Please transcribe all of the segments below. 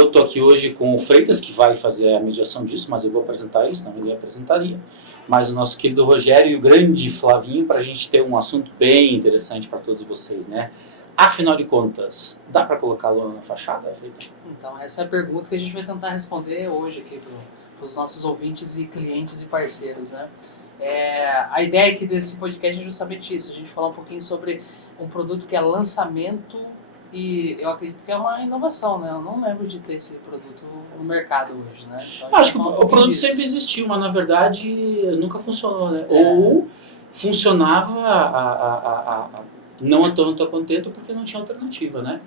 eu estou aqui hoje com o Freitas, que vai fazer a mediação disso, mas eu vou apresentar ele, senão ele apresentaria. Mas o nosso querido Rogério e o grande Flavinho, para a gente ter um assunto bem interessante para todos vocês, né? Afinal de contas, dá para colocar a lona na fachada, Freitas? Então, essa é a pergunta que a gente vai tentar responder hoje aqui para os nossos ouvintes e clientes e parceiros, né? A ideia aqui desse podcast é justamente isso, a gente falar um pouquinho sobre um produto que é lançamento e eu acredito que é uma inovação, né? Eu não lembro de ter esse produto no mercado hoje, né? Então, acho que o produto sempre existiu, mas na verdade nunca funcionou, né? Ou funcionava não a tanto a contento porque não tinha alternativa, né?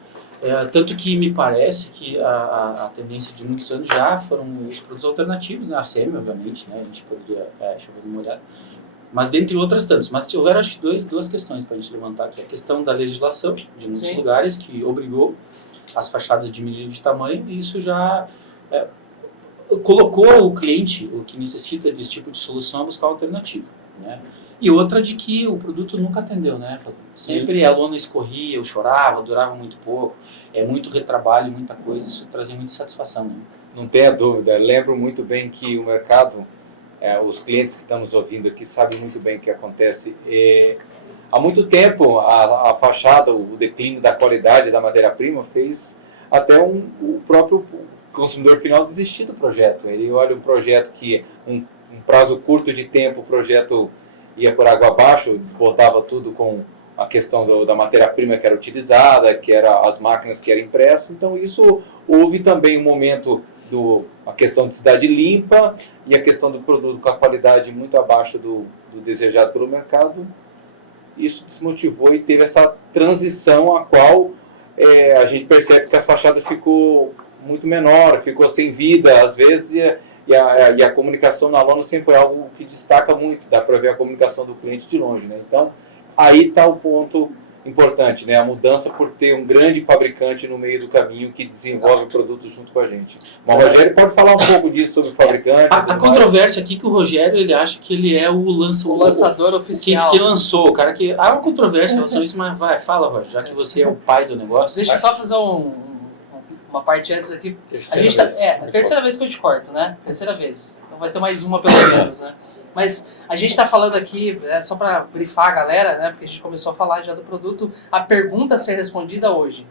Tanto que me parece que a tendência de muitos anos já foram os produtos alternativos, né? A SEMI, obviamente, né? A gente poderia chover uma olhada. Mas dentre outras tantas. Mas houveram acho que duas questões para a gente levantar aqui. A questão da legislação de muitos lugares que obrigou as fachadas a diminuir de tamanho e isso já colocou o cliente, o que necessita desse tipo de solução, a buscar uma alternativa, né? E outra de que o produto nunca atendeu, né? Sempre a lona escorria, eu chorava, durava muito pouco, muito retrabalho, muita coisa, isso trazia muita satisfação, né? Não tenha dúvida, lembro muito bem que o mercado, os clientes que estão nos ouvindo aqui sabem muito bem o que acontece. Há muito tempo a fachada, o declínio da qualidade da matéria-prima fez até o próprio consumidor final desistir do projeto. Ele olha um projeto que, um prazo curto de tempo, o projeto ia por água abaixo, desbotava tudo com a questão da matéria-prima que era utilizada, que era as máquinas que eram impressas. Então isso houve também um momento a questão de cidade limpa e a questão do produto com a qualidade muito abaixo do desejado pelo mercado. Isso desmotivou e teve essa transição a qual a gente percebe que as fachadas ficou muito menor, ficou sem vida às vezes e a comunicação na lona sempre foi algo que destaca muito, dá para ver a comunicação do cliente de longe, né? Então, aí está o ponto importante, né? A mudança por ter um grande fabricante no meio do caminho que desenvolve o produto junto com a gente. Mas o Rogério pode falar um pouco disso sobre o fabricante. A controvérsia aqui que o Rogério, ele acha que ele é o lançador oficial. Que lançou, o cara que... Há uma controvérsia em relação a isso, mas fala, Rogério, já que você é o pai do negócio. Deixa eu só fazer uma parte antes aqui. A terceira vez que eu te corto, né? Terceira vez. Então vai ter mais uma pelo menos, né? Mas a gente está falando aqui, só para brifar a galera, né? Porque a gente começou a falar já do produto. A pergunta a ser respondida hoje: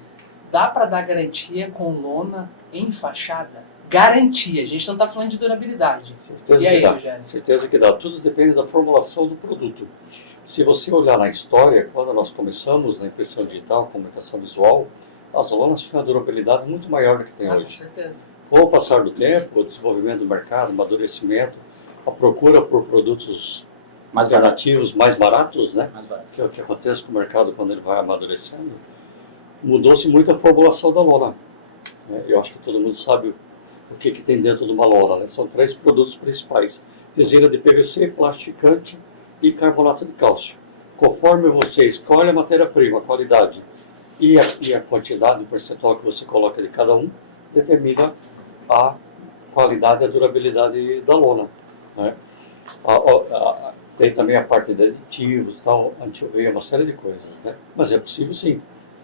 dá para dar garantia com lona em fachada? Garantia, a gente não está falando de durabilidade. Certeza que dá. Rogério? Certeza que dá. Tudo depende da formulação do produto. Se você olhar na história, quando nós começamos na impressão digital, comunicação visual, as lonas tinham uma durabilidade muito maior do que tem hoje. Com certeza. Com o passar do tempo, o desenvolvimento do mercado, o amadurecimento, a procura por produtos alternativos mais baratos, né? Que é o que acontece com o mercado quando ele vai amadurecendo, mudou-se muito a formulação da lona. Eu acho que todo mundo sabe o que tem dentro de uma lona, né? São 3 produtos principais: resina de PVC, plastificante e carbonato de cálcio. Conforme você escolhe a matéria-prima, a qualidade e a quantidade, o percentual que você coloca de cada um, determina a qualidade e a durabilidade da lona, né? Tem também a parte de aditivos, tal, anti-UV, uma série de coisas, né? Mas é possível sim.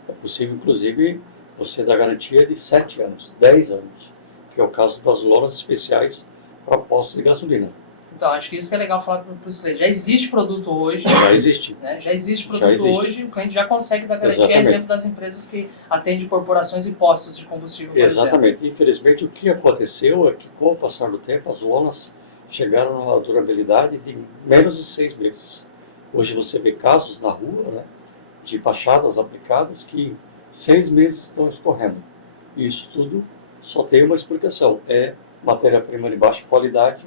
É possível, inclusive, você dar garantia de 7 anos, 10 anos, que é o caso das lonas especiais para postos de gasolina. Então, acho que isso que é legal falar para os clientes. Já existe produto hoje. Já existe. Né? Já existe produto hoje, o cliente já consegue dar garantia. É exemplo das empresas que atendem corporações e postos de combustível, por Exatamente. exemplo. Infelizmente, o que aconteceu é que, com o passar do tempo, as lonas chegaram a durabilidade de menos de 6 meses. Hoje você vê casos na rua, né, de fachadas aplicadas que 6 meses estão escorrendo. E isso tudo só tem uma explicação: é matéria-prima de baixa qualidade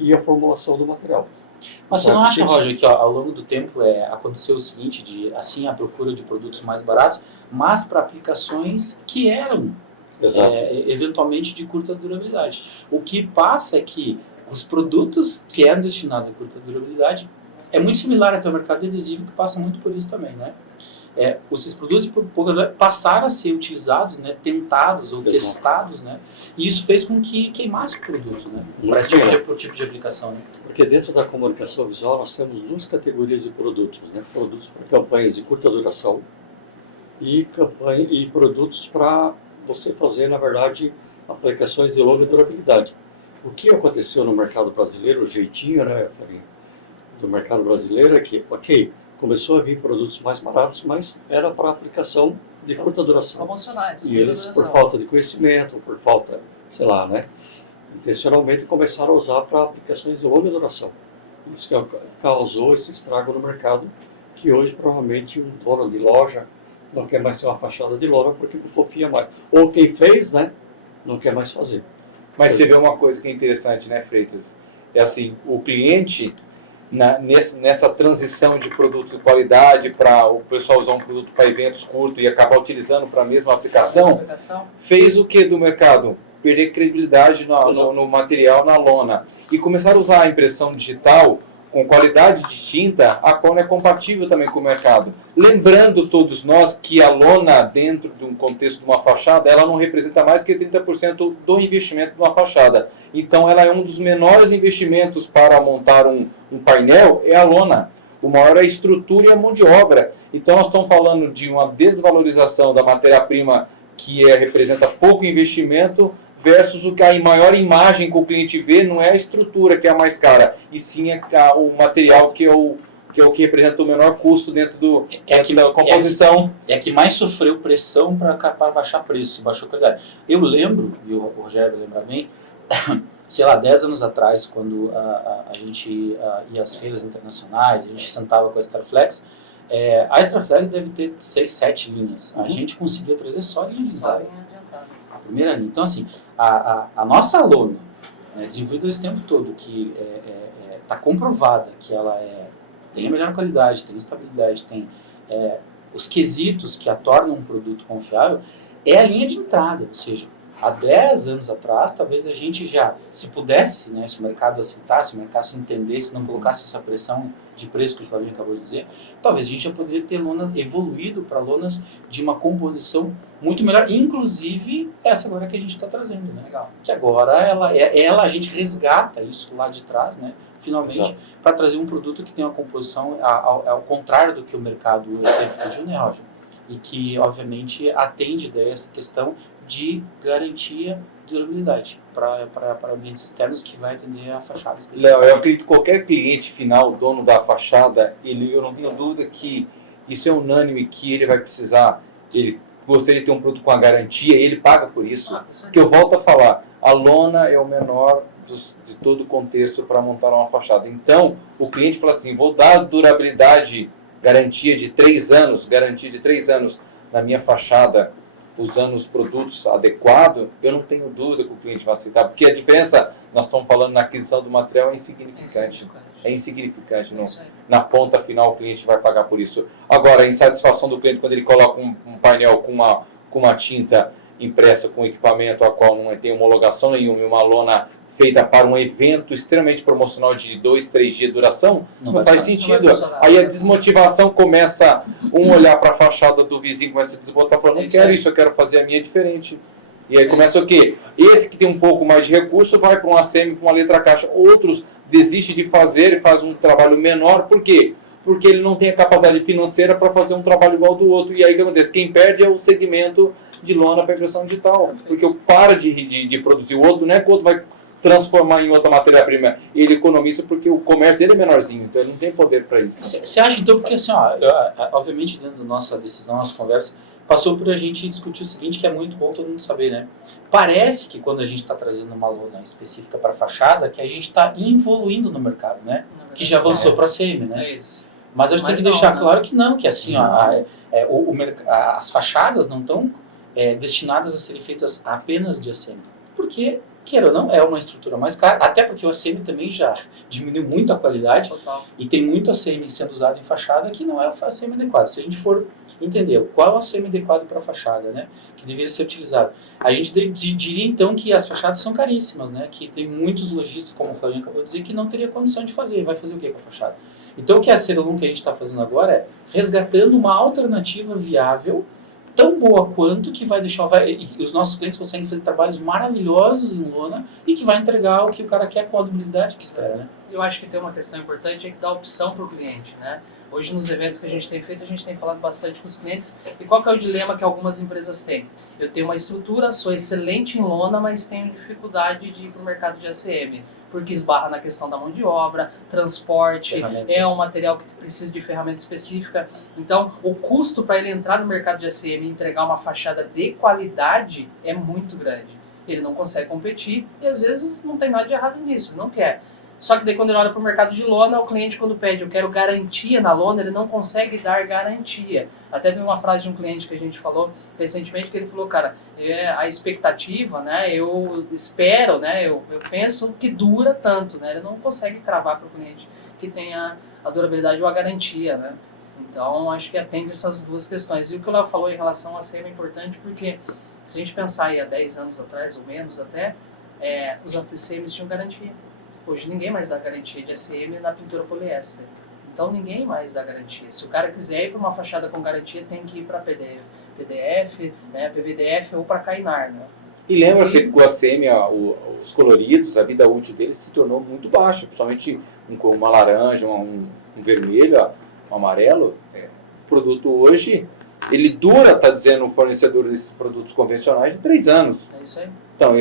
e a formulação do material. Mas você não acha, Roger, que ao longo do tempo aconteceu o seguinte, de assim a procura de produtos mais baratos, mas para aplicações que eram eventualmente de curta durabilidade? O que passa é que os produtos que eram destinados a curta durabilidade é muito similar até ao mercado de adesivo, que passa muito por isso também, né? Esses produtos passaram a ser utilizados, né, tentados ou testados, né, e isso fez com que queimasse o produto, né, para esse tipo de aplicação. Né? Porque dentro da comunicação visual nós temos 2 categorias de produtos, né, produtos para campanhas de curta duração e produtos para você fazer, na verdade, aplicações de longa durabilidade. O que aconteceu no mercado brasileiro, o jeitinho, né, Flavinho, do mercado brasileiro é que, ok, começou a vir produtos mais baratos, mas era para aplicação de curta duração. Promocionais. E eles, por falta de conhecimento, por falta, sei lá, né, intencionalmente começaram a usar para aplicações de longa duração. Isso que causou esse estrago no mercado, que hoje provavelmente um dono de loja não quer mais ter uma fachada de lona porque não confia mais. Ou quem fez, né, não quer mais fazer. Mas você vê uma coisa que é interessante, né, Freitas? É assim, o cliente, nessa transição de produto de qualidade para o pessoal usar um produto para eventos curtos e acabar utilizando para a mesma aplicação, fez o que do mercado? Perder credibilidade no material, na lona. E começar a usar a impressão digital com qualidade distinta, a qual é compatível também com o mercado. Lembrando todos nós que a lona, dentro de um contexto de uma fachada, ela não representa mais que 30% do investimento de uma fachada. Então ela é um dos menores investimentos para montar um painel, é a lona. O maior é a estrutura e a mão de obra. Então nós estamos falando de uma desvalorização da matéria-prima que representa pouco investimento, versus a maior imagem que o cliente vê não é a estrutura que é a mais cara, e sim o material que é o que representa o menor custo dentro da composição. É que mais sofreu pressão para baixar preço, baixou qualidade. Eu lembro, e o Rogério vai lembrar bem, sei lá, 10 anos atrás, quando a gente ia às feiras internacionais, a gente sentava com a Extraflex, a Extraflex deve ter 6, 7 linhas. A gente conseguia trazer só linha de entrada. A primeira linha. Então, assim, a nossa lona, desenvolvida esse tempo todo, que está comprovada que ela tem a melhor qualidade, tem estabilidade, tem os quesitos que a tornam um produto confiável, é a linha de entrada. Ou seja, há 10 anos atrás, talvez a gente já, se pudesse, né, se o mercado aceitasse, se o mercado se entendesse, não colocasse essa pressão de preço que o Flavinho acabou de dizer, talvez a gente já poderia ter lona evoluído para lonas de uma composição muito melhor, inclusive essa agora que a gente está trazendo, né? Legal. Que agora a gente resgata isso lá de trás, né? Finalmente, para trazer um produto que tem uma composição ao contrário do que o mercado sempre pediu, né, Roger? E que, obviamente, atende daí essa questão de garantia de durabilidade para ambientes externos que vai atender a fachada. Léo, eu acredito que qualquer cliente final, dono da fachada, eu não tenho dúvida que isso é unânime, que ele vai precisar, ele gostaria de ter um produto com a garantia, e ele paga por isso. Que eu volto a falar, a lona é o menor de todo o contexto para montar uma fachada. Então, o cliente fala assim, vou dar durabilidade, garantia de 3 anos na minha fachada, usando os produtos adequados, eu não tenho dúvida que o cliente vai aceitar, porque a diferença, nós estamos falando na aquisição do material, é insignificante. É insignificante. Na ponta final, o cliente vai pagar por isso. Agora, a insatisfação do cliente quando ele coloca um painel com uma tinta impressa com equipamento a qual não tem homologação nenhuma e uma lona feita para um evento extremamente promocional de 2, 3 dias de duração, não faz sentido. Aí a desmotivação começa, olhar para a fachada do vizinho, começa a desbotar, falando, não quero isso, eu quero fazer a minha diferente. E aí começa o quê? Esse que tem um pouco mais de recurso vai para um ACM com uma letra caixa. Outros desistem de fazer e faz um trabalho menor. Por quê? Porque ele não tem a capacidade financeira para fazer um trabalho igual do outro. E aí o que acontece? Quem perde é o segmento de lona para impressão digital. Porque eu paro de produzir o outro, não é que o outro vai transformar em outra matéria-prima. Ele economiza porque o comércio dele é menorzinho, então ele não tem poder para isso. Você acha então, porque assim, obviamente dentro da nossa decisão, nossa conversa, passou por a gente discutir o seguinte, que é muito bom todo mundo saber, né? Parece que quando a gente está trazendo uma lona específica para fachada, que a gente está evoluindo no mercado, né? Que já avançou para a CM, né? É isso. Mas a gente tem que deixar claro que não, que assim, as fachadas não estão destinadas a serem feitas apenas de ACM. Porque, queira ou não, é uma estrutura mais cara, até porque o ACM também já diminuiu muito a qualidade. Total. E tem muito ACM sendo usado em fachada que não é o ACM adequado. Se a gente for entender qual é o ACM adequado para a fachada, né, que deveria ser utilizado, a gente diria então que as fachadas são caríssimas, né, que tem muitos lojistas, como o Flavinho acabou de dizer, que não teria condição de fazer. Vai fazer o que com a fachada? Então o que a Cerulum que a gente está fazendo agora é resgatando uma alternativa viável, tão boa quanto, que vai deixar... e os nossos clientes conseguem fazer trabalhos maravilhosos em lona e que vai entregar o que o cara quer com a durabilidade que espera, né? eu acho que tem uma questão importante, é que dá opção para o cliente, né? Hoje nos eventos que a gente tem feito, a gente tem falado bastante com os clientes. E qual que é o dilema que algumas empresas têm? Eu tenho uma estrutura, sou excelente em lona, mas tenho dificuldade de ir para o mercado de ACM. Porque esbarra na questão da mão de obra, transporte, é um material que precisa de ferramenta específica. Então, o custo para ele entrar no mercado de ACM e entregar uma fachada de qualidade é muito grande. Ele não consegue competir e às vezes não tem nada de errado nisso, não quer. Só que daí quando ele olha para o mercado de lona, o cliente quando pede eu quero garantia na lona, ele não consegue dar garantia. Até teve uma frase de um cliente que a gente falou recentemente, que ele falou, cara, a expectativa, né, eu espero, né, eu penso que dura tanto, né, ele não consegue cravar para o cliente que tenha a durabilidade ou a garantia, né. Então, acho que atende essas duas questões. E o que o Léo falou em relação a SEMA é importante porque se a gente pensar aí há 10 anos atrás, ou menos até, os ACMs tinham garantia. Hoje ninguém mais dá garantia de ACM na pintura poliéster. Então ninguém mais dá garantia. Se o cara quiser ir para uma fachada com garantia, tem que ir para PDF, né, PVDF ou para Kainar, né? E lembra que com o ACM, os coloridos, a vida útil deles se tornou muito baixa, principalmente uma laranja, um vermelho, um amarelo. O produto hoje, ele dura, está dizendo o fornecedor desses produtos convencionais, de 3 anos. É isso aí. Então,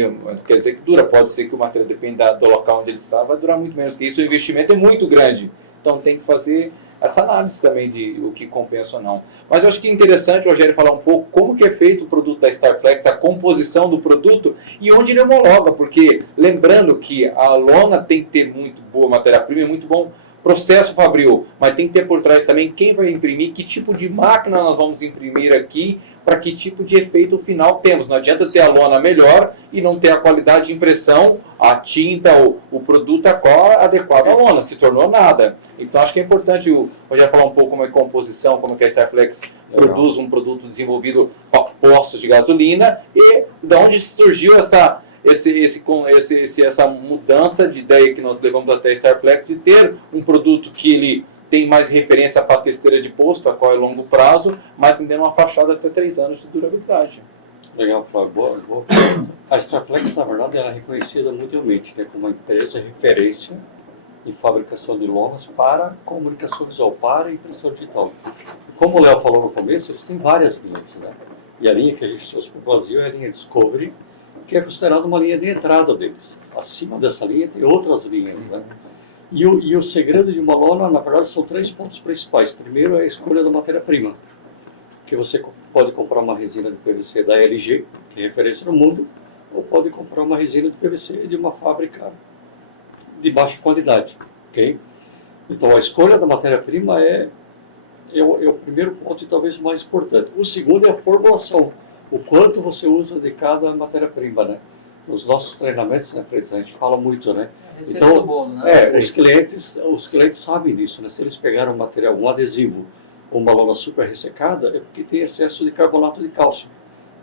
quer dizer que dura, pode ser que o material, depende do local onde ele está, vai durar muito menos que isso, o investimento é muito grande. Então tem que fazer essa análise também de o que compensa ou não. Mas eu acho que é interessante o Rogério falar um pouco como que é feito o produto da Starflex, a composição do produto e onde ele homologa, porque lembrando que a lona tem que ter muito boa matéria-prima, muito bom processo fabril, mas tem que ter por trás também quem vai imprimir, que tipo de máquina nós vamos imprimir aqui, para que tipo de efeito final temos. Não adianta ter a lona melhor e não ter a qualidade de impressão, a tinta, o produto adequado à lona, se tornou nada. Então acho que é importante o Rogério falar um pouco como é a composição, como que a Starflex produz um produto desenvolvido para postos de gasolina e de onde surgiu essa mudança de ideia que nós levamos até a Starflex de ter um produto que ele tem mais referência para a testeira de posto, a qual é longo prazo, mas tendo uma fachada até 3 anos de durabilidade. Legal, Flávio. Boa pergunta. A Starflex, na verdade, ela é reconhecida mundialmente, né, como uma empresa referência em fabricação de lonas para comunicação visual, para impressão digital. Como o Léo falou no começo, eles têm várias linhas, né? E a linha que a gente trouxe para o Brasil é a linha Discovery, que é considerada uma linha de entrada deles. Acima dessa linha tem outras linhas, né? E o segredo de uma lona, na verdade, são 3 pontos principais. Primeiro é a escolha da matéria-prima, que você pode comprar uma resina de PVC da LG, que é referência no mundo, ou pode comprar uma resina de PVC de uma fábrica de baixa qualidade, ok? Então a escolha da matéria-prima é o primeiro ponto e talvez o mais importante. O segundo é a formulação, o quanto você usa de cada matéria-prima, né? Nos nossos treinamentos, né, Fred, a gente fala muito, né? Receita Então, do bolo, né? os clientes sabem disso, né? Se eles pegaram um material, um adesivo, ou uma lona super ressecada, é porque tem excesso de carbonato de cálcio,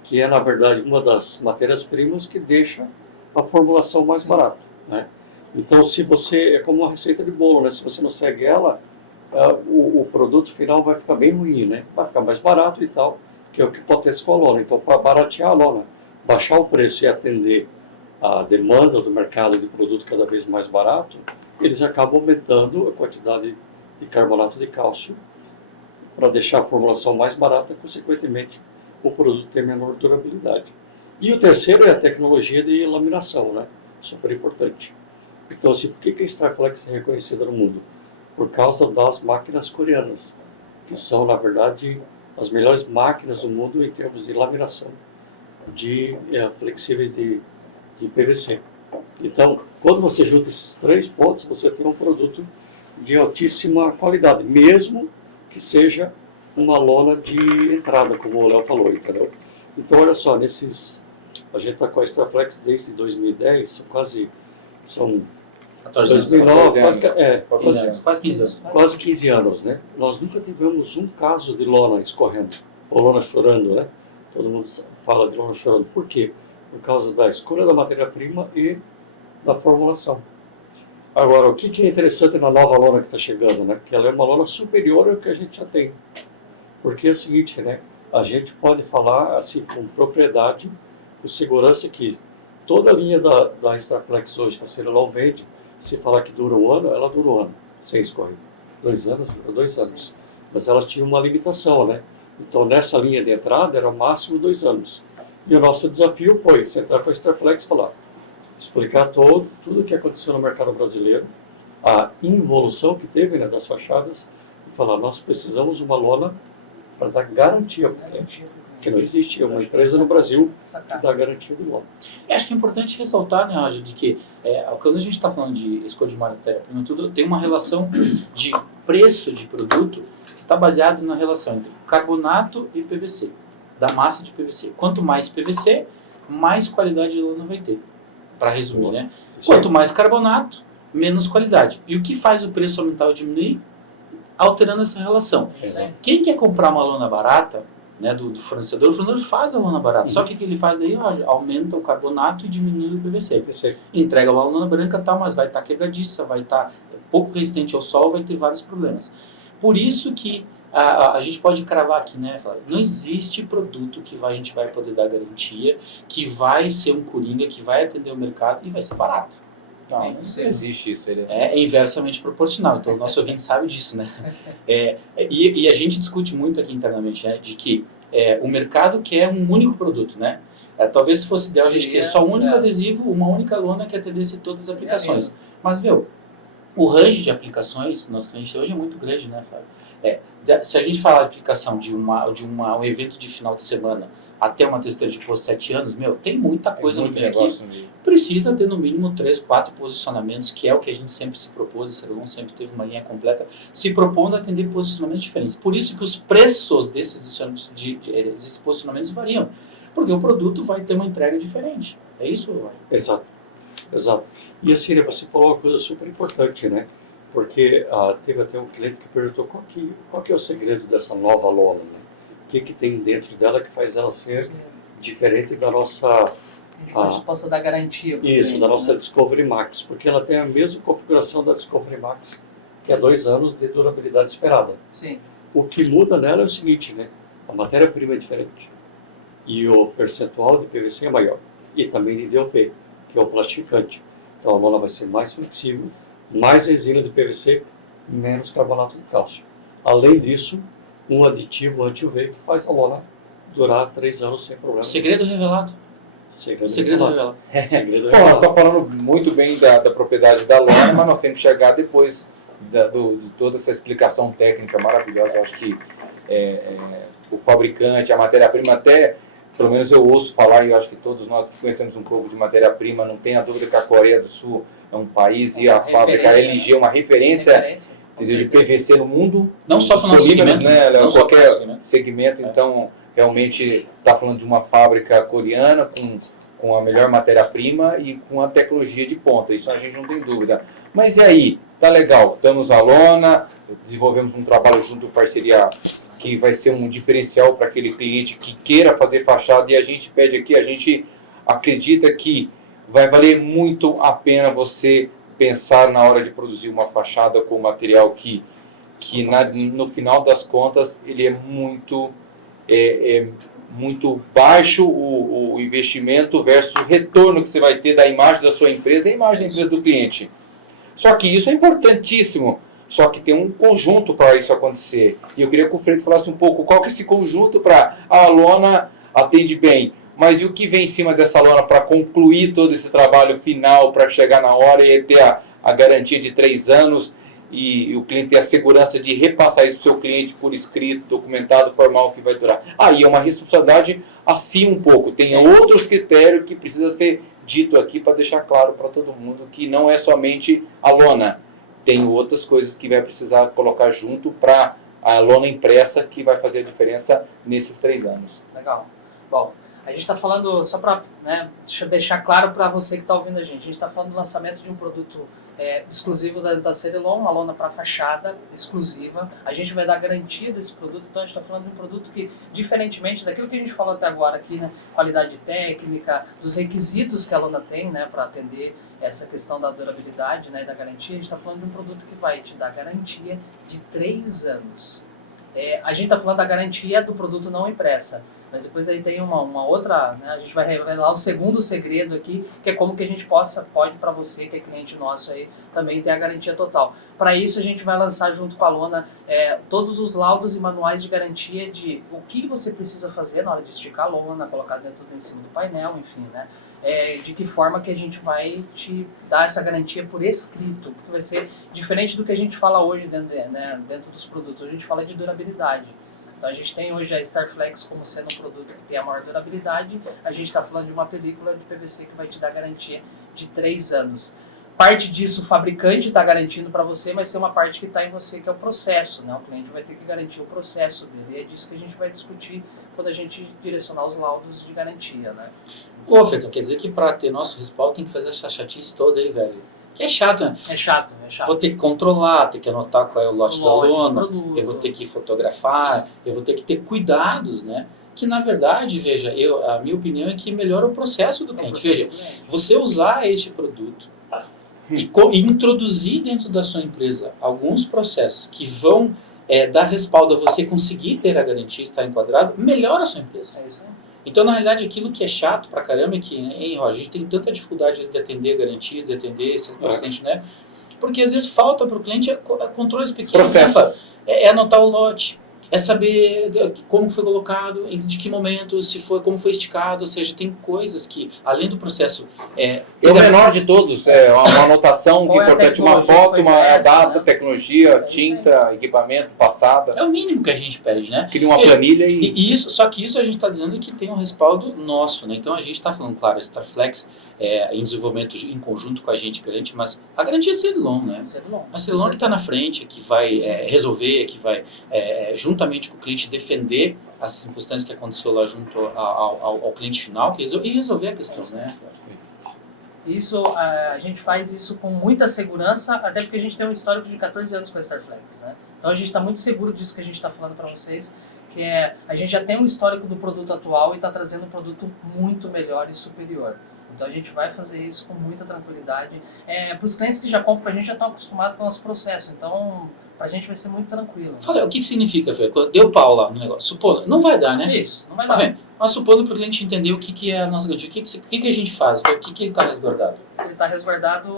que é, na verdade, uma das matérias-primas que deixa a formulação mais barata, né? Então, se você, é como uma receita de bolo, né? Se você não segue ela, o produto final vai ficar bem ruim, né? Vai ficar mais barato e tal, que é o que acontece com a lona. Então, para baratear a lona, baixar o preço e atender a demanda do mercado de produto cada vez mais barato, eles acabam aumentando a quantidade de carbonato de cálcio para deixar a formulação mais barata, consequentemente o produto tem menor durabilidade. E o terceiro é a tecnologia de laminação, né? Super importante. Então, assim, por que a Starflex é reconhecida no mundo? Por causa das máquinas coreanas, que são, na verdade, as melhores máquinas do mundo em termos de laminação de flexíveis de PVC. Então, quando você junta esses 3 pontos, você tem um produto de altíssima qualidade, mesmo que seja uma lona de entrada, como o Léo falou, entendeu? Então, olha só, a gente está com a Starflex desde 2010, são 2009, quase 15 anos, né? Nós nunca tivemos um caso de lona escorrendo, ou lona chorando, né? Todo mundo fala de lona chorando. Por quê? Por causa da escolha da matéria-prima e da formulação. Agora, o que é interessante na nova lona que está chegando, né? Que ela é uma lona superior ao que a gente já tem. Porque é o seguinte, né? A gente pode falar assim com propriedade, com segurança, que toda a linha da Starflex hoje, que a Cerilon vende, Se falar que dura um ano, ela dura um ano, sem escorrer. 2 anos, dura 2 anos. Mas ela tinha uma limitação, né? Então, nessa linha de entrada, era o máximo 2 anos. E o nosso desafio foi sentar com a Starflex e falar, explicar tudo o que aconteceu no mercado brasileiro, a involução que teve, né, das fachadas, e falar, nós precisamos de uma lona para dar garantia para o cliente. Porque não existe uma empresa no Brasil que dá garantia de lona. Acho que é importante ressaltar, né, Roger, de que quando a gente está falando de escolha de matéria-prima, tudo tem uma relação de preço de produto que está baseado na relação entre carbonato e PVC, da massa de PVC. Quanto mais PVC, mais qualidade de lona vai ter, para resumir, né? Quanto mais carbonato, menos qualidade. E o que faz o preço aumentar ou diminuir? Alterando essa relação. Exato. Quem quer comprar uma lona barata, né, do fornecedor, o fornecedor faz a lona barata. Só que o que ele faz daí, Roger, aumenta o carbonato e diminui o PVC. Entrega uma lona branca, tal, mas vai estar quebradiça, vai estar pouco resistente ao sol, vai ter vários problemas. Por isso que a gente pode cravar aqui, né? Não existe produto que a gente vai poder dar garantia, que vai ser um coringa, que vai atender o mercado e vai ser barato. Não existe isso. É inversamente proporcional, então o nosso ouvinte sabe disso, né? E a gente discute muito aqui internamente, né, de que o mercado quer um único produto, né? Talvez se fosse ideal a gente ter só um único adesivo, uma única lona que atendesse todas as aplicações. Mas, o range de aplicações que o nosso cliente tem hoje é muito grande, né, Fábio? Se a gente falar de aplicação de um evento de final de semana até uma testeira de posto 7 anos, tem muita coisa no meio aqui. Precisa ter no mínimo 3, 4 posicionamentos, que é o que a gente sempre se propôs, a Cerulon sempre teve uma linha completa, se propondo a atender posicionamentos diferentes. Por isso que os preços desses posicionamentos variam, porque o produto vai ter uma entrega diferente. É isso, Roger? Exato. E assim, você falou uma coisa super importante, né? Porque teve até um cliente que perguntou qual que é o segredo dessa nova lona, né? O que tem dentro dela que faz ela ser diferente da nossa... A gente possa dar garantia. Isso, cliente, da nossa né? Discovery Max, porque ela tem a mesma configuração da Discovery Max, que é 2 anos de durabilidade esperada. Sim. O que muda nela é o seguinte, né? A matéria-prima é diferente. E o percentual de PVC é maior. E também de DOP, que é o plastificante. Então a lona vai ser mais flexível, mais resina de PVC, menos carbonato de cálcio. Além disso, um aditivo anti-UV que faz a lona durar 3 anos sem problema. Segredo revelado. Segredo revelado. Segredo Bom, eu revelado. estou falando muito bem da propriedade da lona, mas nós temos que chegar depois de toda essa explicação técnica maravilhosa. Eu acho que o fabricante, a matéria-prima, até, pelo menos eu ouço falar, e eu acho que todos nós que conhecemos um pouco de matéria-prima, não tem a dúvida que a Coreia do Sul é um país e a fábrica LG é uma referência de PVC no mundo. Não só para o nosso segmento, né? Não só qualquer para o segmento, então realmente está falando de uma fábrica coreana com a melhor matéria-prima e com a tecnologia de ponta, isso a gente não tem dúvida. Mas e aí? Tá legal, damos a lona, desenvolvemos um trabalho junto, parceria que vai ser um diferencial para aquele cliente que queira fazer fachada, e a gente pede aqui, a gente acredita que vai valer muito a pena você pensar na hora de produzir uma fachada com material que no final das contas ele é muito baixo o investimento versus o retorno que você vai ter da imagem da sua empresa e a imagem da empresa do cliente. Só que isso é importantíssimo, só que tem um conjunto para isso acontecer. E eu queria que o Freire falasse um pouco qual que é esse conjunto para a lona atende bem, mas e o que vem em cima dessa lona para concluir todo esse trabalho final, para chegar na hora e ter a garantia de 3 anos e o cliente ter a segurança de repassar isso para o seu cliente por escrito, documentado, formal, que vai durar. E é uma responsabilidade acima um pouco. Tem outros critérios que precisa ser dito aqui para deixar claro para todo mundo que não é somente a lona. Tem outras coisas que vai precisar colocar junto para a lona impressa que vai fazer a diferença nesses 3 anos. Legal. Bom, a gente está falando, só para deixar claro para você que está ouvindo a gente está falando do lançamento de um produto exclusivo da Cerulon, uma lona para fachada exclusiva. A gente vai dar garantia desse produto, então a gente está falando de um produto que, diferentemente daquilo que a gente falou até agora aqui, né, qualidade técnica, dos requisitos que a lona tem, né, para atender essa questão da durabilidade, né, e da garantia, a gente está falando de um produto que vai te dar garantia de 3 anos. A gente está falando da garantia do produto não impressa. Mas depois aí tem uma outra, né, a gente vai revelar o segundo segredo aqui, que é como que a gente pode para você, que é cliente nosso aí, também ter a garantia total. Para isso a gente vai lançar junto com a Lona todos os laudos e manuais de garantia de o que você precisa fazer na hora de esticar a lona, colocar dentro em cima do painel, enfim, né? De que forma que a gente vai te dar essa garantia por escrito, porque vai ser diferente do que a gente fala hoje dentro dos produtos. Hoje a gente fala de durabilidade. Então a gente tem hoje a Starflex como sendo um produto que tem a maior durabilidade, a gente está falando de uma película de PVC que vai te dar garantia de 3 anos. Parte disso o fabricante está garantindo para você, mas tem uma parte que está em você, que é o processo, né? O cliente vai ter que garantir o processo dele, e é disso que a gente vai discutir quando a gente direcionar os laudos de garantia, né? Ô, Feito, quer dizer que para ter nosso respaldo tem que fazer essa chatice toda aí, velho. Que é chato, né? É chato. Vou ter que controlar, ter que anotar qual é o lote da lona, produto. eu vou ter que fotografar, eu vou ter que ter cuidados, né? Que na verdade, veja, a minha opinião é que melhora o processo do cliente. Veja, você usar este produto e introduzir dentro da sua empresa alguns processos que vão dar respaldo a você conseguir ter a garantia, estar enquadrado, melhora a sua empresa. É isso aí. Então, na realidade, aquilo que é chato pra caramba é que, Roger, a gente tem tanta dificuldade de atender garantias, de atender esse cliente, né? Porque às vezes falta para o cliente controles pequenos. Processos. É anotar o lote, é saber como foi colocado, de que momento, como foi esticado, ou seja, tem coisas que, além do processo... É o menor de todos, uma anotação que é importante, uma foto, uma data, né? tecnologia, tinta, equipamento, passada. É o mínimo que a gente pede, né? Cria uma planilha e isso, só que isso a gente está dizendo que tem um respaldo nosso, né? Então a gente está falando, claro, a Starflex em desenvolvimento em conjunto com a gente garante, mas a garantia é Cedilon, né? A Cedilon que está na frente, que vai resolver, que vai juntamente com o cliente defender as circunstâncias que aconteceu lá junto ao cliente final e resolver a questão, né? Isso, a gente faz isso com muita segurança, até porque a gente tem um histórico de 14 anos com a Starflex, né? Então a gente está muito seguro disso que a gente está falando para vocês, que a gente já tem um histórico do produto atual e está trazendo um produto muito melhor e superior. Então a gente vai fazer isso com muita tranquilidade. Para os clientes que já compram com a gente já estão acostumados com o nosso processo, então para a gente vai ser muito tranquilo. Olha, o que significa, Fê? Deu pau lá no negócio. Supondo, não vai dar, né? Isso, não vai dar. Mas supondo para o cliente entender o que é a nossa garantia, o que a gente faz, o que ele está resguardado? Ele está resguardado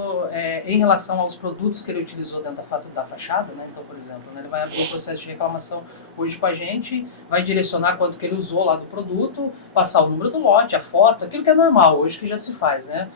em relação aos produtos que ele utilizou dentro da fachada, né? Então, por exemplo, né, ele vai abrir um processo de reclamação hoje com a gente, vai direcionar quanto que ele usou lá do produto, passar o número do lote, a foto, aquilo que é normal hoje, que já se faz, né?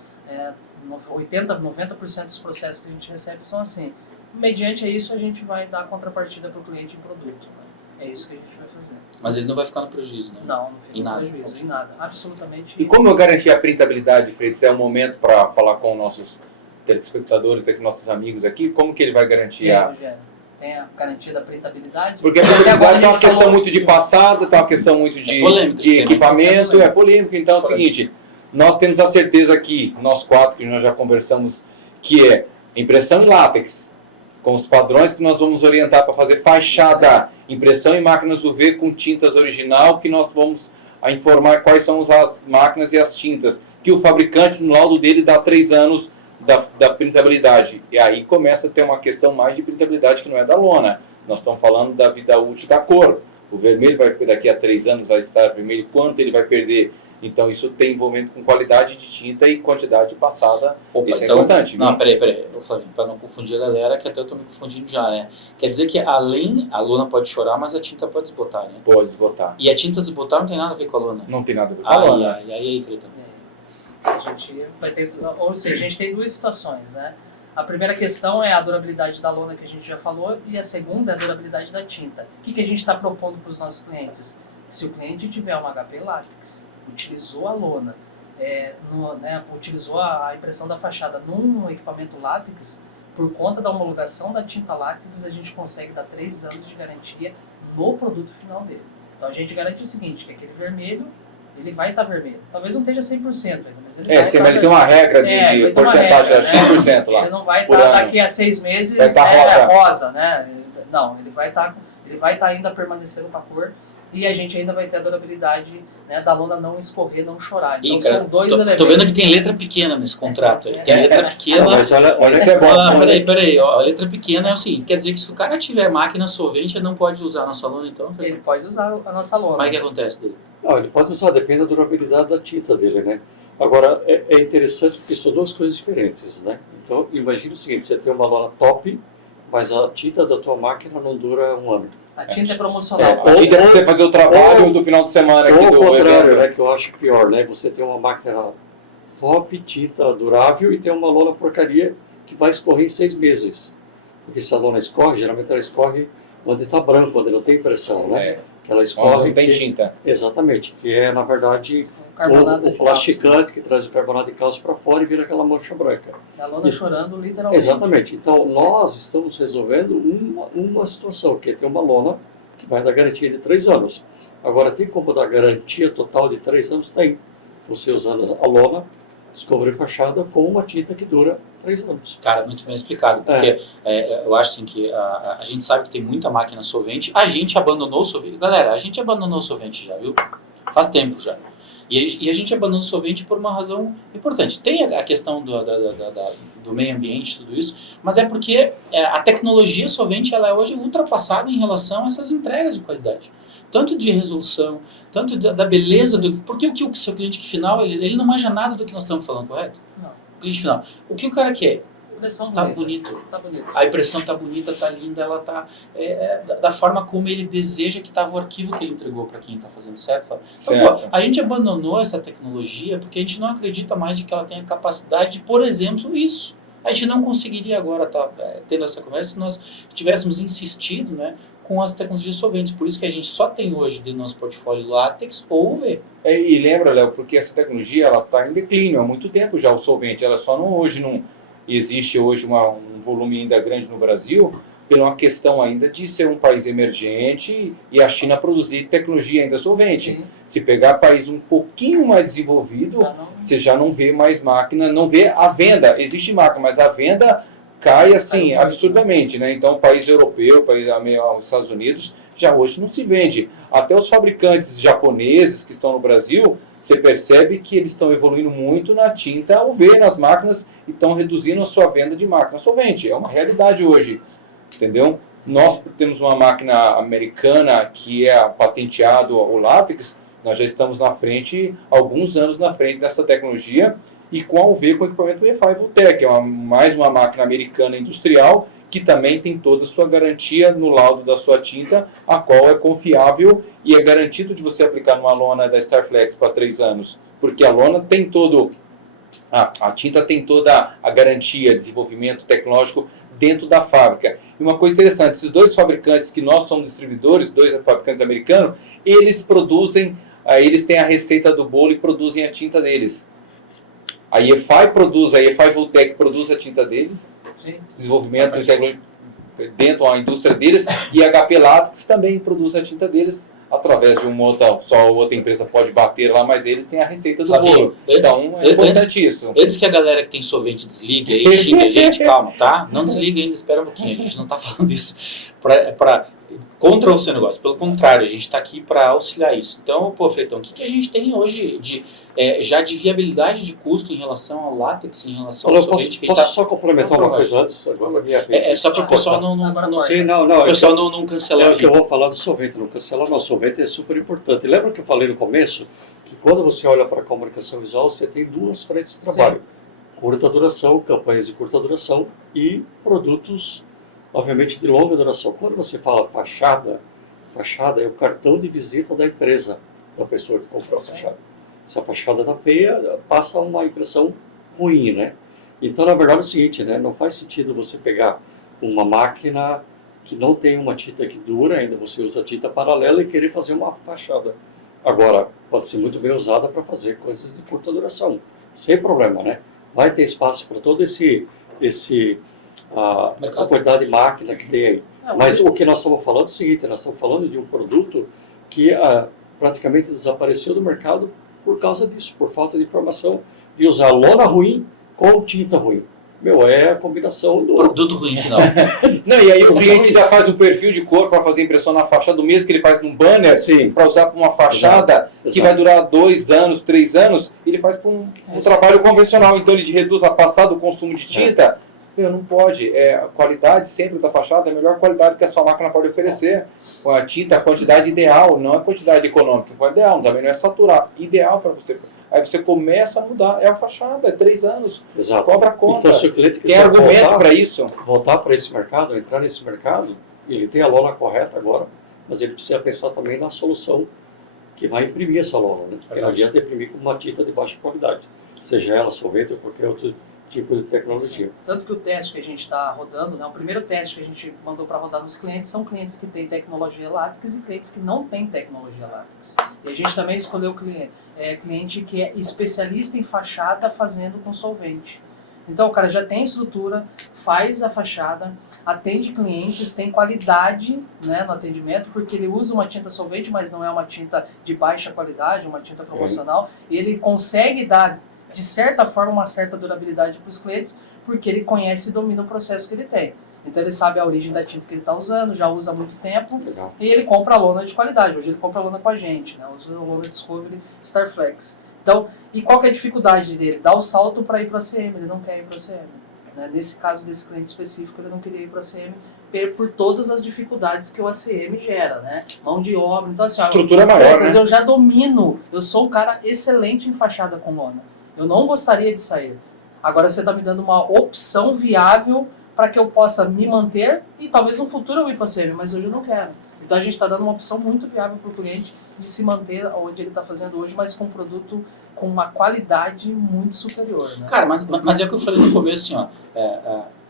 80%, 90% dos processos que a gente recebe são assim. Mediante isso, a gente vai dar contrapartida para o cliente em produto, né? É isso que a gente vai fazer. Mas ele não vai ficar no prejuízo, né? Não fica no prejuízo, okay. em nada. Absolutamente. E como eu garantir a printabilidade, Freitas? É o momento para falar com nossos telespectadores, aqui, nossos amigos aqui, como que ele vai garantir Rogério, tem a garantia da printabilidade? Porque a printabilidade é uma questão muito de passado, tá uma questão muito de equipamento, é polêmico. Então é o seguinte, nós temos a certeza aqui, nós 4, que nós já conversamos, que é impressão em látex, com os padrões que nós vamos orientar para fazer fachada, impressão em máquinas UV com tintas original, que nós vamos informar quais são as máquinas e as tintas, que o fabricante no laudo dele dá 3 anos da printabilidade. E aí começa a ter uma questão mais de printabilidade que não é da lona. Nós estamos falando da vida útil da cor. O vermelho daqui a 3 anos vai estar vermelho, quanto ele vai perder? Então isso tem envolvimento com qualidade de tinta e quantidade passada. Isso então, é importante. Não, peraí. Eu falei, para não confundir a galera, que até eu estou me confundindo já, né? Quer dizer que além, a lona pode chorar, mas a tinta pode desbotar, né? Pode desbotar. E a tinta desbotar não tem nada a ver com a lona? Não tem nada a ver com a lona. E aí, Freita? A gente vai ter, ou seja, a gente tem 2 situações, né? A primeira questão é a durabilidade da lona, que a gente já falou, e a segunda é a durabilidade da tinta. O que a gente está propondo para os nossos clientes? Se o cliente tiver uma HP látex, utilizou a lona, utilizou a impressão da fachada num equipamento látex, por conta da homologação da tinta látex, a gente consegue dar 3 anos de garantia no produto final dele. Então a gente garante o seguinte, que aquele vermelho, ele vai estar vermelho. Talvez não esteja 100% ainda, mas ele vai mas ele tem uma regra de porcentagem de 100% lá. Ele não vai estar daqui a 6 meses rosa, né? Não, ele vai estar ainda permanecendo com a cor. e a gente ainda vai ter a durabilidade, né, da lona não escorrer, não chorar. Então Ih, cara, são dois tô elementos. vendo que tem letra pequena nesse contrato. Aí. Tem letra pequena. Mas olha Isso é bom. Peraí, ó, a letra pequena é o seguinte, quer dizer que se o cara tiver máquina solvente, ele não pode usar a nossa lona, então? Ele pode usar a nossa lona. Mas o que acontece dele? Não, ele pode usar, depende da durabilidade da tinta dele, né? Agora, é interessante porque são duas coisas diferentes, né? Então, imagine o seguinte, você tem uma lona top, mas a tinta da tua máquina não dura um ano. A tinta é promocional. A tinta é pra você fazer o trabalho do final de semana aqui Ou do ao contrário, evento. né, que eu acho pior, né? Você tem uma máquina top, tinta durável e tem uma lona porcaria que vai escorrer em 6 meses. Porque se a lona escorre, geralmente ela escorre onde está branco, onde não tem pressão, né? É. Que ela escorre... Não tem tinta. Exatamente, que é, na verdade, Carbonato o de plasticante que traz o carbonato de cálcio para fora e vira aquela mancha branca. cálcio. A lona chorando, literalmente. Exatamente. Então, nós estamos resolvendo uma situação, que é ter uma lona que vai dar garantia de 3 anos. Agora, tem como dar garantia total de 3 anos? Tem. Você usando a lona, escova de fachada com uma tinta que dura 3 anos. Cara, muito bem explicado, porque eu acho assim, que a gente sabe que tem muita máquina solvente, a gente abandonou o solvente. Galera, a gente abandonou o solvente já, viu? Faz tempo já. E a gente abandonou o solvente por uma razão importante. Tem a questão do meio ambiente, tudo isso, mas é porque a tecnologia solvente ela é hoje ultrapassada em relação a essas entregas de qualidade. Tanto de resolução, tanto da beleza do... Porque o seu cliente final, ele não manja nada do que nós estamos falando, correto? Não. O cliente final. O que o cara quer? Impressão Tá bonita. bonito. Tá bonito. A impressão tá bonita, tá linda, ela tá da forma como ele deseja que estava o arquivo que ele entregou para quem está fazendo certo. Então, Certo. pô, a gente abandonou essa tecnologia porque a gente não acredita mais de que ela tenha capacidade de, por exemplo, isso. A gente não conseguiria agora estar tendo essa conversa se nós tivéssemos insistido, né, com as tecnologias solventes. Por isso que a gente só tem hoje dentro do nosso portfólio látex ou UV. E lembra, Léo, porque essa tecnologia ela está em declínio há muito tempo já, o solvente. Ela só não existe hoje um volume ainda grande no Brasil, pela uma questão ainda de ser um país emergente e a China produzir tecnologia ainda solvente. Sim. Se pegar país um pouquinho mais desenvolvido, você já não vê mais máquina, não vê a venda. Existe máquina, mas a venda cai assim absurdamente, né? Então, o país europeu, os Estados Unidos, já hoje não se vende. Até os fabricantes japoneses que estão no Brasil, você percebe que eles estão evoluindo muito na tinta UV, nas máquinas, e estão reduzindo a sua venda de máquina solvente. É uma realidade hoje, entendeu? Nós temos uma máquina americana que é patenteado o látex, nós já estamos na frente, alguns anos na frente dessa tecnologia, e com a UV, com o equipamento E5 Vultec, que é mais uma máquina americana industrial, que também tem toda a sua garantia no laudo da sua tinta, a qual é confiável e é garantido de você aplicar numa lona da Starflex para 3 anos, porque a lona tem a tinta tem toda a garantia, desenvolvimento tecnológico dentro da fábrica. E uma coisa interessante, esses 2 fabricantes que nós somos distribuidores, 2 fabricantes americanos, eles produzem, eles têm a receita do bolo e produzem a tinta deles. A EFI Vultec produz a tinta deles, Sim. desenvolvimento dentro da indústria deles, e a HP Latex também produz a tinta deles através de outra empresa pode bater lá, mas eles têm a receita do bolo. Então é importante isso. Antes que a galera que tem solvente desligue aí, xinga a gente, calma, tá? Não desliga ainda, espera um pouquinho, a gente não tá falando isso contra o seu negócio, pelo contrário, a gente está aqui para auxiliar isso. Então, pô, Fleitão, o que a gente tem hoje já de viabilidade de custo em relação ao látex, em relação ao solvente que a gente Posso só complementar uma coisa antes? Agora, só para o pessoal não o pessoal não cancelar. É o que eu vou falar do solvente, não cancelar não. O solvente é super importante. Lembra que eu falei no começo que quando você olha para a comunicação visual, você tem 2 frentes de trabalho. Sim. Curta duração, campanhas de curta duração e produtos, obviamente, de longa duração. Quando você fala fachada é o cartão de visita da empresa, da pessoa que comprou a fachada. Se a fachada está feia, passa uma impressão ruim, né? Então, na verdade, é o seguinte, né? Não faz sentido você pegar uma máquina que não tem uma tinta que dura, ainda você usa tinta paralela e querer fazer uma fachada. Agora, pode ser muito bem usada para fazer coisas de curta duração, sem problema, né? Vai ter espaço para todo essa quantidade de máquina que tem aí. Mas o que nós estamos falando é o seguinte, nós estamos falando de um produto que praticamente desapareceu do mercado por causa disso, por falta de informação, de usar lona ruim com tinta ruim. É a combinação do... Produto ruim final. Não, e aí o cliente já faz o perfil de cor para fazer impressão na fachada, do mesmo que ele faz num banner, para usar para uma fachada que vai durar 2 anos, 3 anos, ele faz para um trabalho convencional. Então ele reduz a passada do consumo de tinta. Não pode. A qualidade sempre da fachada é a melhor qualidade que a sua máquina pode oferecer. Com a tinta, a quantidade ideal, não a quantidade econômica. A quantidade ideal, também não é saturar. Ideal para você. Aí você começa a mudar. É a fachada, é 3 anos. Exato. Cobra a conta. Então, se o cliente tem argumento para isso. Voltar para esse mercado, entrar nesse mercado, ele tem a lona correta agora, mas ele precisa pensar também na solução que vai imprimir essa lona. Né? Porque não adianta imprimir com uma tinta de baixa qualidade, seja ela solvente ou qualquer outro tipo de tecnologia. Tanto que o teste que a gente está rodando, né, o primeiro teste que a gente mandou para rodar nos clientes são clientes que têm tecnologia látex e clientes que não têm tecnologia látex. E a gente também escolheu cliente que é especialista em fachada fazendo com solvente. Então o cara já tem estrutura, faz a fachada, atende clientes, tem qualidade, né, no atendimento, porque ele usa uma tinta solvente, mas não é uma tinta de baixa qualidade, uma tinta promocional. E ele consegue dar, de certa forma, uma certa durabilidade para os clientes, porque ele conhece e domina o processo que ele tem. Então ele sabe a origem da tinta que ele está usando, já usa há muito tempo. Legal. E ele compra a lona de qualidade. Hoje ele compra a lona com a gente, né? Usa a lona Discovery Starflex. Então, e qual que é a dificuldade dele? Dar o salto para ir para a CM, ele não quer ir para a CM. Né? Nesse caso desse cliente específico, ele não queria ir para a CM por todas as dificuldades que o ACM gera, né? Mão de obra, então assim, estrutura maior, né? Eu já domino, eu sou um cara excelente em fachada com lona. Eu não gostaria de sair. Agora você está me dando uma opção viável para que eu possa me manter e talvez no futuro eu ir para a CM, mas hoje eu não quero. Então a gente está dando uma opção muito viável para o cliente de se manter onde ele está fazendo hoje, mas com um produto com uma qualidade muito superior. Né? Cara, mas é o que eu falei no começo, assim,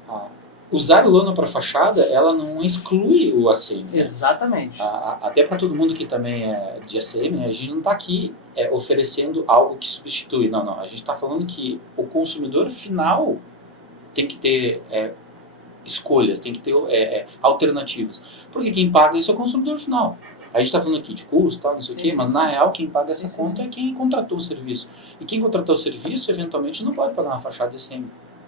ó, usar lona para fachada, ela não exclui o ACM. Né? Exatamente. Até para todo mundo que também é de ACM, né, a gente não está aqui oferecendo algo que substitui. Não. A gente está falando que o consumidor final tem que ter escolhas, tem que ter alternativas. Porque quem paga isso é o consumidor final. A gente está falando aqui de custo, tal, não sei o quê, mas na real quem paga essa conta é quem contratou o serviço. E quem contratou o serviço, eventualmente, não pode pagar uma fachada ACM.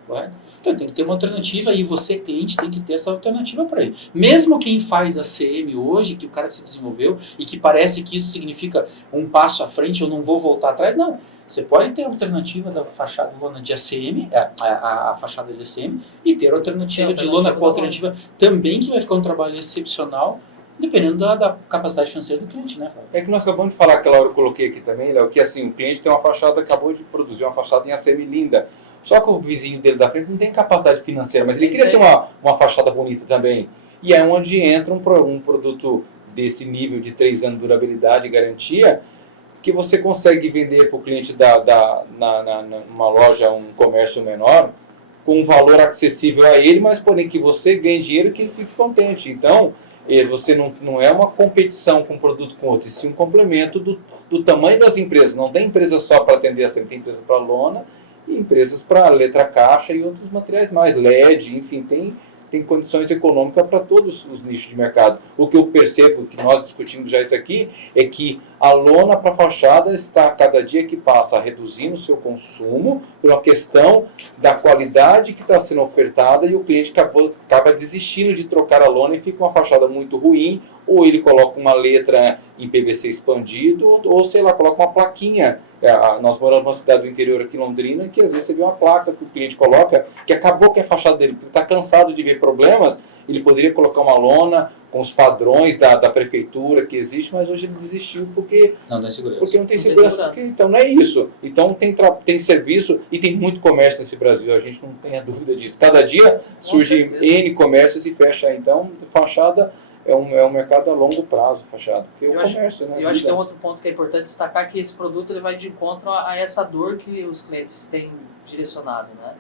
Correto? Então tem que ter uma alternativa e você, cliente, tem que ter essa alternativa para ele. Mesmo quem faz a CM hoje, que o cara se desenvolveu e que parece que isso significa um passo à frente, eu não vou voltar atrás, não. Você pode ter a alternativa da fachada lona de ACM, a fachada de ACM, e ter a alternativa de lona com alternativa também, que vai ficar um trabalho excepcional, dependendo da capacidade financeira do cliente, né, Fábio? É que nós acabamos de falar, aquela hora eu coloquei aqui também, Léo, que assim, o cliente tem uma fachada, acabou de produzir uma fachada em ACM linda. Só que o vizinho dele da frente não tem capacidade financeira, mas ele queria ter uma fachada bonita também. E é onde entra um produto desse nível de 3 anos de durabilidade e garantia, que você consegue vender para o cliente numa loja, um comércio menor, com um valor acessível a ele, mas porém que você ganhe dinheiro e que ele fique contente. Então, você não é uma competição com um produto com outro, e sim um complemento do tamanho das empresas. Não tem empresa só para atender a CM, tem empresa para lona, e empresas para letra caixa e outros materiais mais, LED, enfim, tem condições econômicas para todos os nichos de mercado. O que eu percebo, que nós discutimos já isso aqui, é que a lona para fachada está, cada dia que passa, reduzindo o seu consumo por uma questão da qualidade que está sendo ofertada, e o cliente acaba desistindo de trocar a lona e fica uma fachada muito ruim, ou ele coloca uma letra em PVC expandido, ou sei lá, coloca uma plaquinha. Nós moramos numa cidade do interior aqui, Londrina, que às vezes você vê uma placa que o cliente coloca, que acabou com a fachada dele, porque está cansado de ver problemas. Ele poderia colocar uma lona com os padrões da prefeitura que existe, mas hoje ele desistiu porque não tem segurança. Porque não tem segurança. Então não é isso. Então tem serviço e tem muito comércio nesse Brasil, a gente não tem a dúvida disso. Cada dia surge N comércios e fecha. Então, fachada é um mercado a longo prazo, fachada. Porque o comércio, né? Eu acho que tem um outro ponto que é importante destacar, que esse produto ele vai de encontro a essa dor que os clientes têm direcionado, né?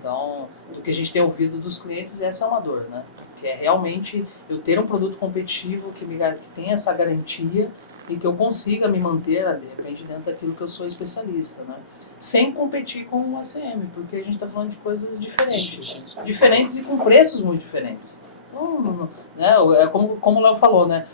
Então, do que a gente tem ouvido dos clientes, essa é uma dor, né? Que é realmente eu ter um produto competitivo que tenha essa garantia e que eu consiga me manter, de repente, dentro daquilo que eu sou especialista, né? Sem competir com o ACM, porque a gente está falando de coisas diferentes e com preços muito diferentes. Né? É como o Léo falou, né?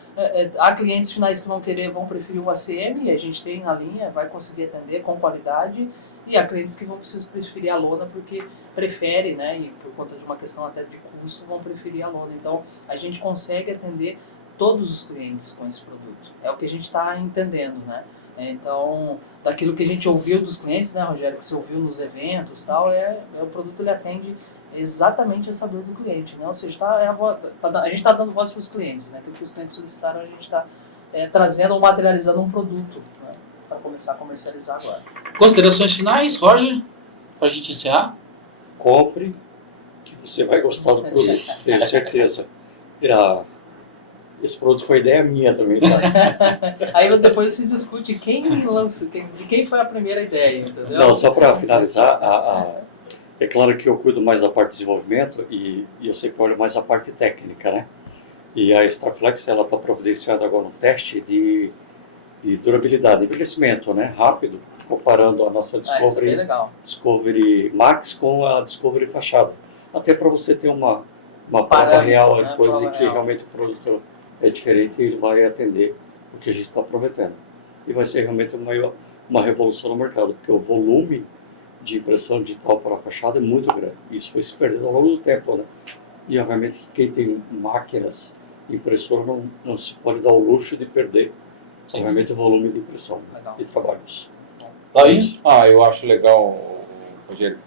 Há clientes finais que vão preferir o ACM, e a gente tem na linha, vai conseguir atender com qualidade, e há clientes que vão preferir a lona porque preferem, né, e por conta de uma questão até de custo, vão preferir a lona. Então, a gente consegue atender todos os clientes com esse produto. É o que a gente está entendendo, né? Então, daquilo que a gente ouviu dos clientes, né, Rogério, que você ouviu nos eventos, tal, o produto ele atende exatamente essa dor do cliente, né? Ou seja, a gente está dando voz para os clientes, né? Aquilo que os clientes solicitaram, a gente está trazendo ou materializando um produto, né, para começar a comercializar agora. Considerações finais, Roger, para a gente encerrar? Compre, que você vai gostar do produto, tenho certeza. Esse produto foi ideia minha também, tá? Aí depois vocês discutem de quem foi a primeira ideia, entendeu? Não, só para finalizar, é claro que eu cuido mais da parte de desenvolvimento e eu sempre olho mais a parte técnica, né? E a Starflex, ela está providenciando agora um teste de durabilidade, envelhecimento, né? Rápido, comparando a nossa Isso é bem legal. Discovery Max com a Discovery Fachada. Até para você ter uma prova Parâmetro, real, né? coisa Prova que real. realmente o produto é diferente e ele vai atender o que a gente está prometendo. E vai ser realmente uma revolução no mercado, porque o volume de impressão digital para a fachada é muito grande. Isso foi se perdendo ao longo do tempo, né? E obviamente que quem tem máquinas impressoras não se pode dar o luxo de perder, obviamente, o volume de impressão Legal. e trabalhos. Luiz? Eu acho legal, Rogério,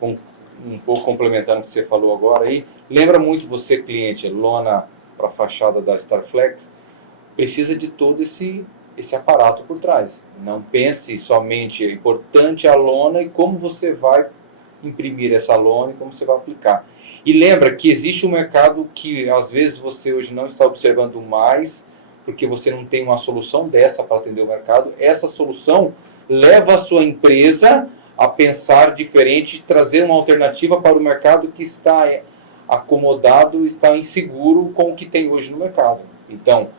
um pouco complementando o que você falou agora aí. Lembra muito você, cliente, lona para a fachada da Starflex, precisa de todo esse aparato por trás. Não pense somente, é importante a lona e como você vai imprimir essa lona e como você vai aplicar. E lembra que existe um mercado que às vezes você hoje não está observando mais, porque você não tem uma solução dessa para atender o mercado. Essa solução leva a sua empresa a pensar diferente, trazer uma alternativa para o mercado que está acomodado, está inseguro com o que tem hoje no mercado. Então,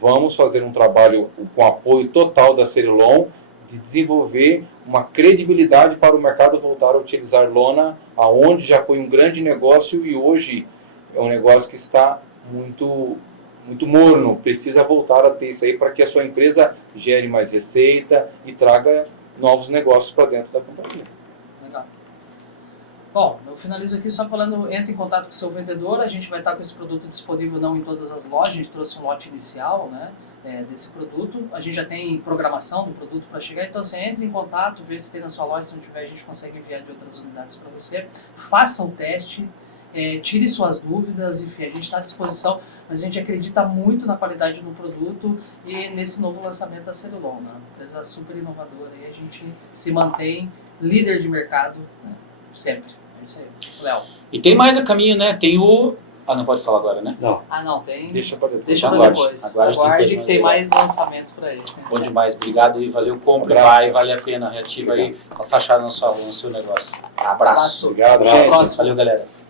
vamos fazer um trabalho com apoio total da Cerilon de desenvolver uma credibilidade para o mercado voltar a utilizar lona, aonde já foi um grande negócio e hoje é um negócio que está muito morno. Precisa voltar a ter isso aí para que a sua empresa gere mais receita e traga novos negócios para dentro da companhia. Legal. Bom, eu finalizo aqui só falando, entre em contato com o seu vendedor, a gente vai estar com esse produto disponível não em todas as lojas, a gente trouxe um lote inicial, né, desse produto, a gente já tem programação do produto para chegar, então você entra em contato, vê se tem na sua loja, se não tiver a gente consegue enviar de outras unidades para você, faça o teste, tire suas dúvidas, enfim, a gente está à disposição, mas a gente acredita muito na qualidade do produto e nesse novo lançamento da Cerilon, né, uma empresa super inovadora, e a gente se mantém líder de mercado, né, sempre. É isso aí. Léo. E tem mais a caminho, né? Tem o... não pode falar agora, né? Não. Não, tem. Deixa para depois. Deixa pra Aguarde. depois. Aguarde, tem Aguarde coisa que tem mais lançamentos por aí. Bom demais, obrigado e valeu, compre, Abraço. vai, vale a pena, reativa aí a fachada no seu negócio. Abraço. Obrigado, Até a gente. próxima. Valeu, galera.